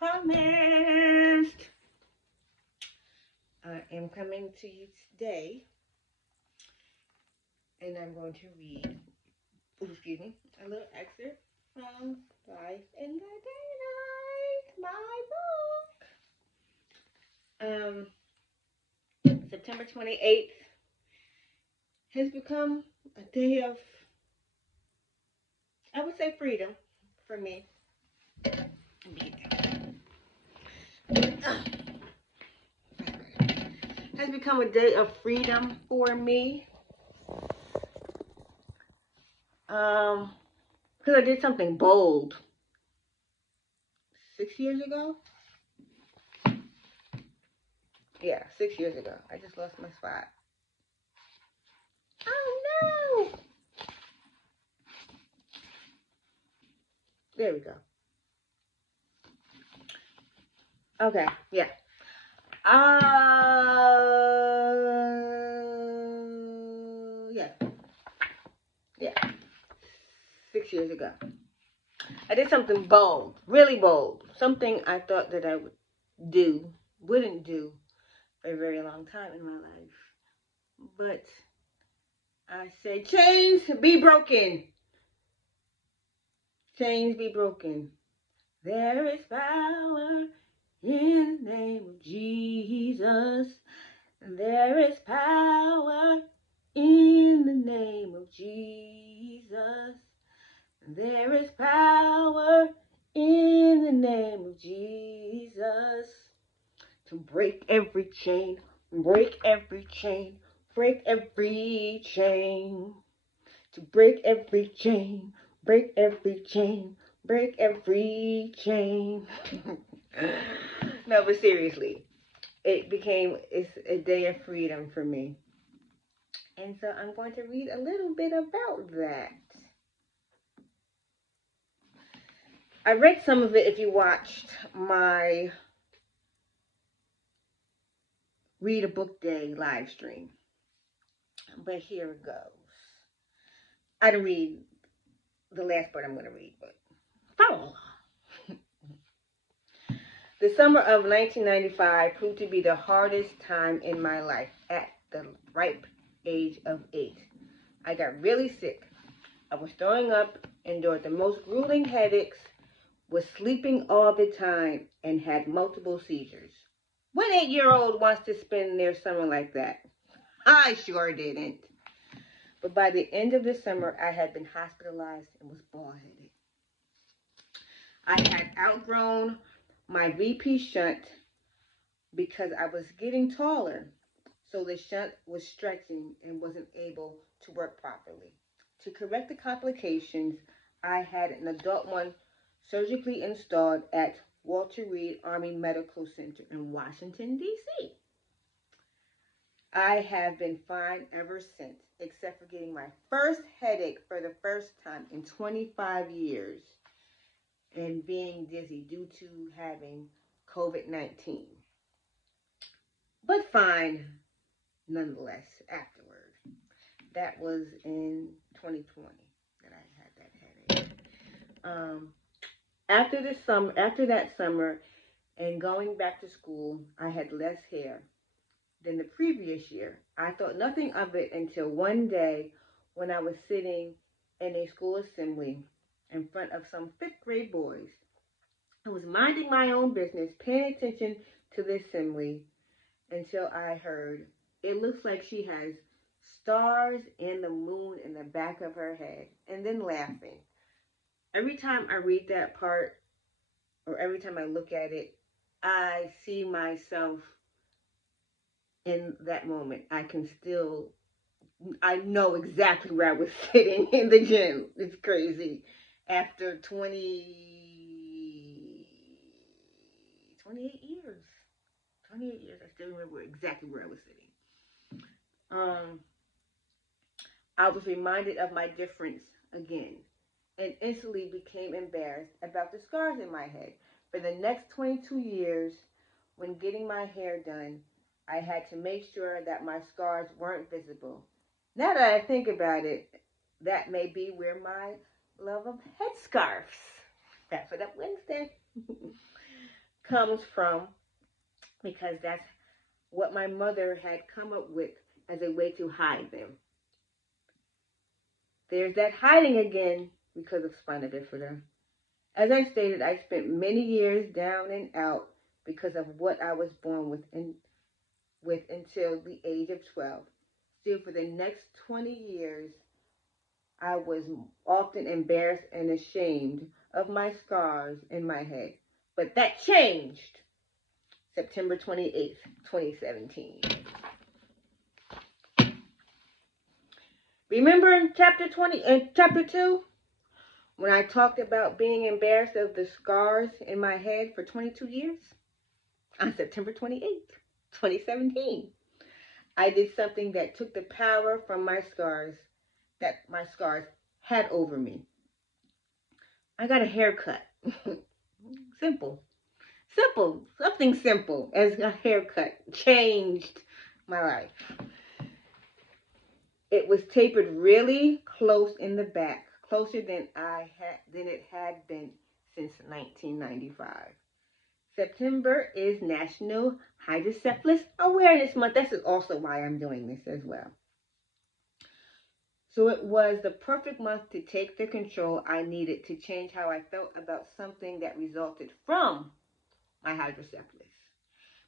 promised, I am coming to you today, and I'm going to read, a little excerpt from Life in the Daylight, my book. September 28th has become a day of, I would say, freedom for me. Has become a day of freedom for me. Because I did something bold 6 years ago. Yeah, 6 years ago. I just lost my spot. Oh no! There we go. Okay, yeah. Yeah. 6 years ago. I did something bold, really bold. Something I thought that I wouldn't do for a very long time in my life. But I said, chains be broken. Chains be broken. There is power in the name of Jesus. There is power in the name of Jesus. There is power in the name of Jesus to break every chain, break every chain, break every chain, to break every chain, break every chain, break every chain. No, but seriously, it's a day of freedom for me. And so I'm going to read a little bit about that. I read some of it if you watched my Read a Book Day live stream. But here it goes. I didn't read the last part I'm going to read, but follow along. The summer of 1995 proved to be the hardest time in my life at the ripe age of 8. I got really sick. I was throwing up, endured the most grueling headaches, was sleeping all the time, and had multiple seizures. What 8-year-old wants to spend their summer like that? I sure didn't. But by the end of the summer, I had been hospitalized and was bald-headed. I had outgrown my VP shunt because I was getting taller, so the shunt was stretching and wasn't able to work properly. To correct the complications, I had an adult one surgically installed at Walter Reed Army Medical Center in Washington, D.C. I have been fine ever since, except for getting my first headache for the first time in 25 years and being dizzy due to having COVID-19. But fine, nonetheless, afterward. That was in 2020 that I had that headache. After that summer and going back to school, I had less hair than the previous year. I thought nothing of it until one day when I was sitting in a school assembly in front of some 5th grade boys. I was minding my own business, paying attention to the assembly, until I heard, "It looks like she has stars and the moon in the back of her head," and then laughing. Every time I read that part, or every time I look at it, I see myself in that moment. I know exactly where I was sitting in the gym. It's crazy. After 28 years. 28 years, I still remember exactly where I was sitting. I was reminded of my difference again and instantly became embarrassed about the scars in my head. For the next 22 years, when getting my hair done, I had to make sure that my scars weren't visible. Now that I think about it, that may be where my love of headscarves. Wrap it up Wednesday. comes from because that's what my mother had come up with as a way to hide them. There's that hiding again because of spina bifida. As I stated, I spent many years down and out because of what I was born with until the age of 12. Still, for the next 20 years, I was often embarrassed and ashamed of my scars in my head. But that changed September 28th, 2017. Remember in chapter 2, when I talked about being embarrassed of the scars in my head for 22 years? On September 28th, 2017, I did something that took the power from my scars that my scars had over me. I got a haircut. Simple. Simple. Something simple as a haircut changed my life. It was tapered really close in the back, closer than it had been since 1995. September is National Hydrocephalus Awareness Month. That's also why I'm doing this as well. So it was the perfect month to take the control I needed to change how I felt about something that resulted from my hydrocephalus.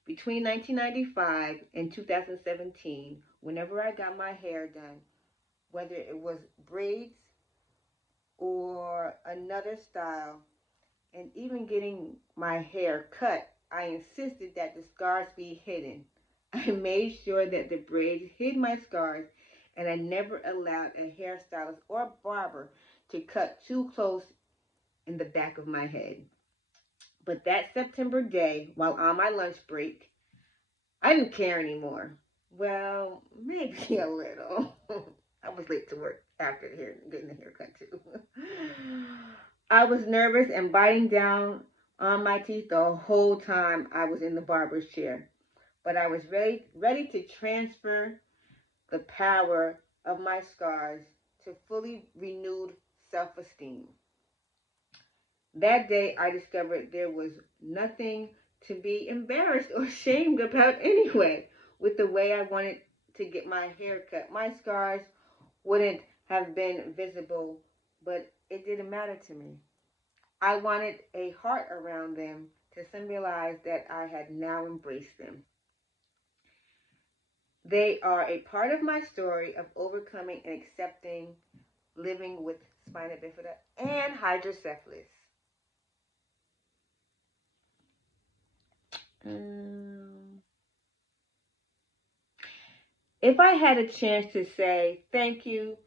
Between 1995 and 2017, whenever I got my hair done, whether it was braids or another style, and even getting my hair cut, I insisted that the scars be hidden. I made sure that the braids hid my scars, and I never allowed a hairstylist or barber to cut too close in the back of my head. But that September day, while on my lunch break, I didn't care anymore. Well, maybe a little. I was late to work after getting the haircut too. I was nervous and biting down on my teeth the whole time I was in the barber's chair. But I was ready to transfer the power of my scars to fully renewed self-esteem. That day, I discovered there was nothing to be embarrassed or ashamed about anyway. With the way I wanted to get my hair cut, my scars wouldn't have been visible, but it didn't matter to me. I wanted a heart around them to symbolize that I had now embraced them. They are a part of my story of overcoming and accepting living with spina bifida and hydrocephalus. If I had a chance to say thank you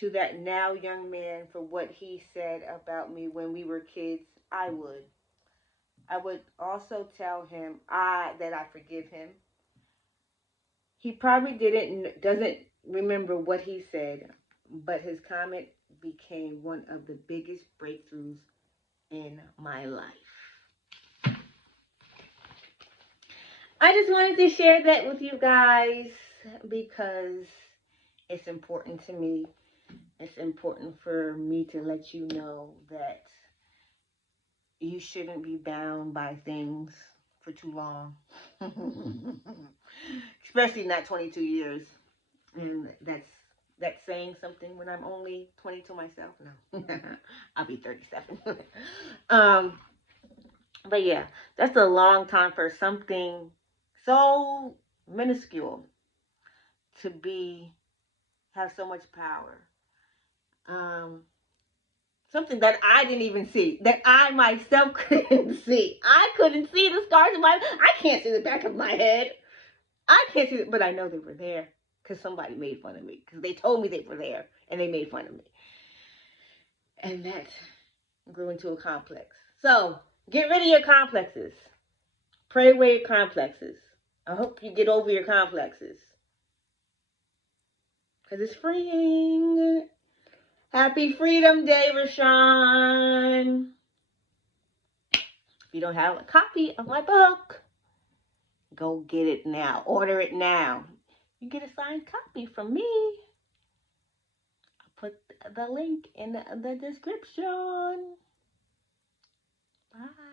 to that now young man for what he said about me when we were kids, I would. I would also tell him that I forgive him. He probably doesn't remember what he said, but his comment became one of the biggest breakthroughs in my life. I just wanted to share that with you guys because it's important to me. It's important for me to let you know that you shouldn't be bound by things for too long. Especially not 22 years. And that's saying something when I'm only 22 myself. No. I'll be 37. But yeah, that's a long time for something so minuscule to have so much power. Something that I didn't even see, that I myself couldn't see. I couldn't see the scars I can't see the back of my head. I can't see it, but I know they were there because somebody made fun of me, because they told me they were there and they made fun of me. And that grew into a complex. So get rid of your complexes. Pray away your complexes. I hope you get over your complexes, because it's freeing. Happy Freedom Day, Rashon. If you don't have a copy of my book, go get it now. Order it now. You get a signed copy from me. I'll put the link in the description. Bye.